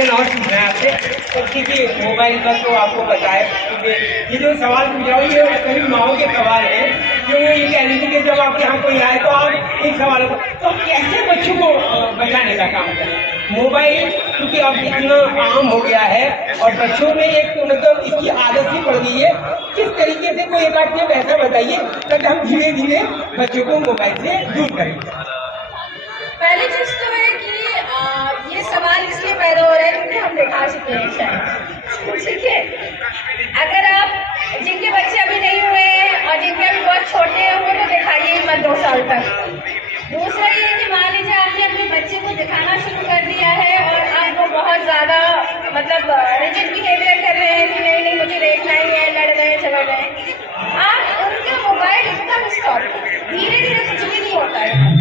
Question और पूछना है आपसे। तो देखिए मोबाइल का तो आपको पता है, ये जो सवाल पूछा ये कभी माओ के सवाल है, जो ये कह रही थी कि जब आपके यहाँ कोई आए तो आप इन सवालों को तो कैसे बच्चों को बचाने का काम करें। मोबाइल क्योंकि अब इतना आम हो गया है और बच्चों में एक तो मतलब इसकी आदत ही पड़ गई है। किस तरीके से कोई एक आध ऐसा बताइए ताकि हम धीरे धीरे बच्चों को मोबाइल से दूर करें। पहली चीज तो है कि ये सवाल इसलिए पैदा हो रहा है क्योंकि हम दिखा चुके हैं शायद, ठीक है। अगर आप जिनके बच्चे अभी नहीं हुए हैं और जिनके अभी बहुत छोटे हैं वो तो दिखाइए ही मत 2 साल तक। दूसरा ये कि मान लीजिए आपने अपने बच्चे को दिखाना शुरू कर दिया है और अब वो बहुत ज्यादा मतलब रिजिड बिहेवियर कर रहे हैं कि नहीं नहीं मुझे देखना ही है, लड़ रहे हैं झगड़ रहे हैं, आप उनका मोबाइल एकदम स्टॉप करें। धीरे धीरे कुछ भी नहीं होता है।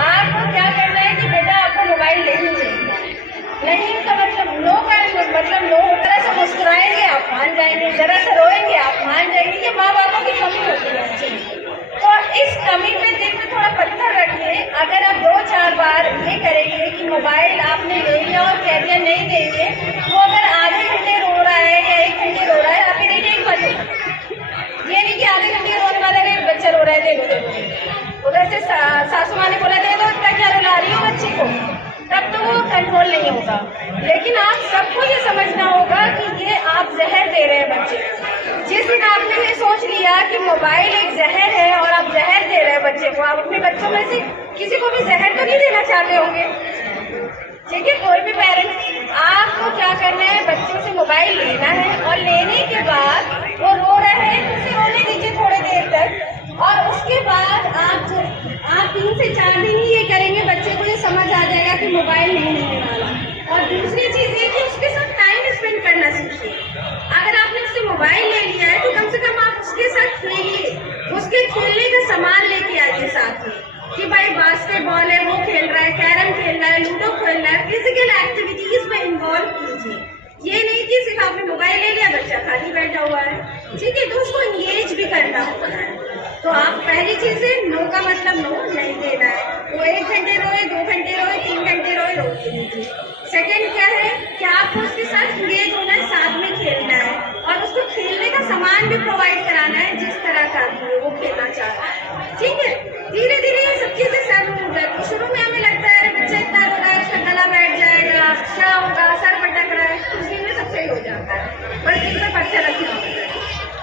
आपको क्या करना है कि बेटा आपको मोबाइल लेनी चाहिए, नहीं का मतलब नो का मतलब नो। जरा सा मुस्कुराएंगे आप मान जाएंगे, जरा सा रोएंगे आप मान जाएंगे। ये माँ बापों की कमी होती है। तो इस कमी पे दिल में थोड़ा पत्थर रखिए। अगर आप 2-4 बार ये करेंगे कि मोबाइल आपने ले लिया और कह दिया नहीं देंगे, वो अगर आधे घंटे रो रहा है या 1 घंटे रो रहा है आप इरिटेट मत होइए। ये नहीं कि आधे घंटे रोने वाला है बच्चा रो रहा है दे दो, उधर से सासू माँ ने बोला दे दो, इतना क्या रुला रही हो बच्चे को, तब तो वो कंट्रोल नहीं होगा। लेकिन आप सबको ये समझना होगा कि ये आप जहर दे रहे हैं बच्चे को। जिस दिन आपने ये सोच लिया कि मोबाइल एक जहर है और आप जहर दे रहे हैं बच्चे को, आप अपने बच्चों में से किसी को भी जहर तो नहीं देना चाहते होंगे, ठीक है। कोई भी पेरेंट्स, आपको क्या करना है, बच्चों से मोबाइल लेना है और लेने के बाद वो रो रहे हैं तो उसे रोने दीजिए थोड़ी देर तक। और उसके बाद आप 3 से 4 दिन ही ये करेंगे, बच्चे को ये समझ आ जाएगा कि मोबाइल नहीं मिलने वाला। और दूसरी चीज ये कि उसके साथ टाइम स्पेंड करना सीखिए। अगर आपने उससे मोबाइल ले लिया है तो कम से कम आप उसके साथ खेलिए, उसके खेलने का सामान लेके आइए साथ में कि भाई बास्केटबॉल है वो खेल रहा है, कैरम खेल रहा है, लूडो खेल रहा है, फिजिकल एक्टिविटीज में इन्वॉल्व कीजिए। ये नहीं कि सिर्फ आपने मोबाइल ले लिया बच्चा खाली बैठा हुआ है, ठीक है, तो उसको इंगेज भी करना होता है। तो आप पहली चीज है नो का मतलब नो नहीं देना है। वो 1 घंटे रोए, 2 घंटे रोए, 3 घंटे रोए, रोके दीजिए। सेकेंड क्या है कि आपको उसके साथ इंगेज होना है, साथ में खेलना है और उसको खेलने का सामान भी प्रोवाइड कराना है जिस तरह का वो खेलना चाह रहा है, ठीक है। धीरे धीरे ये सब चीजें सर्व हो जाती है। शुरू में हमें लगता है अरे बच्चा इतना रो रहा है, उसका गला बैठ जाएगा, क्या होगा, सर पटक रहा है, कुछ दिन में सब सही हो जाता है, पर दिल में पत्थर रखना होता है।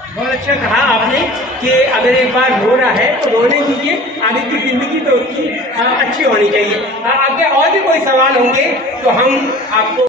बहुत अच्छा कहा आपने कि अगर एक बार रो रहा है तो रोने दीजिए, आगे की जिंदगी तो उसकी अच्छी होनी चाहिए। आगे और भी कोई सवाल होंगे तो हम आपको